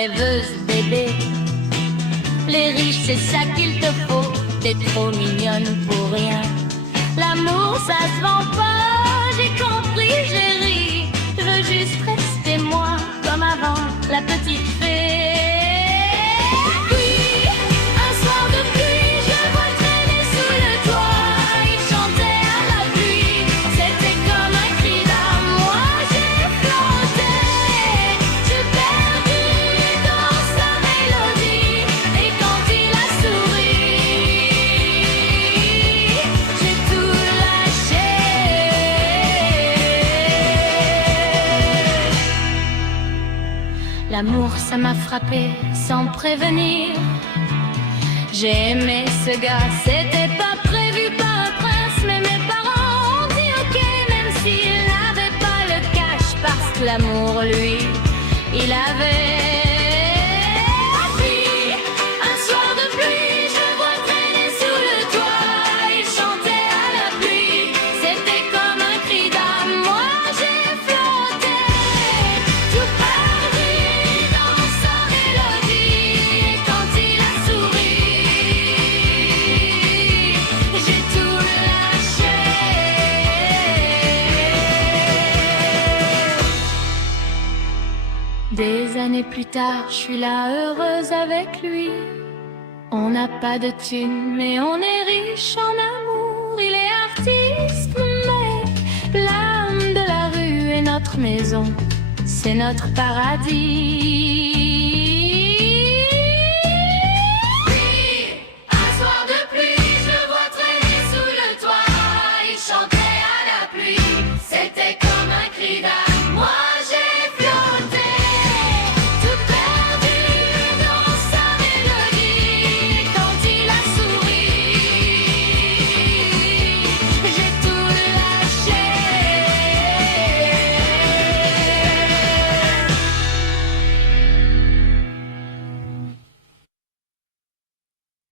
rêveuse bébé. Les riches, c'est ça qu'il te faut. T'es trop mignonne pour rien. L'amour, ça se vend pas. J'ai compris, j'ai ri. Je veux juste rester moi, comme avant, la petite fée. Puis, un soir de pluie, je le vois traîner sous le toit. Il chantait à la pluie. C'était comme un cri d'âme. Moi, j'ai flotté. J'ai perdu dans sa mélodie. Et quand il a souri, j'ai tout lâché. L'amour, ça m'a frappé sans prévenir. J'ai aimé ce gars, c'était pas prévu par un prince. Mais mes parents ont dit ok, même s'il n'avait pas le cash. Parce que l'amour, lui, il avait. Puis, un soir de pluie, je le vois traîner sous le toit. Il chantait à la pluie, c'était comme un cri d'âme. Moi, j'ai flotté, tout perdu dans sa mélodie. Et quand il a souri, j'ai tout lâché. Des années plus tard, je suis là heureuse avec lui. On n'a pas de thunes, mais on est riche en amour. Il est artiste, mais l'âme de la rue est notre maison. C'est notre paradis.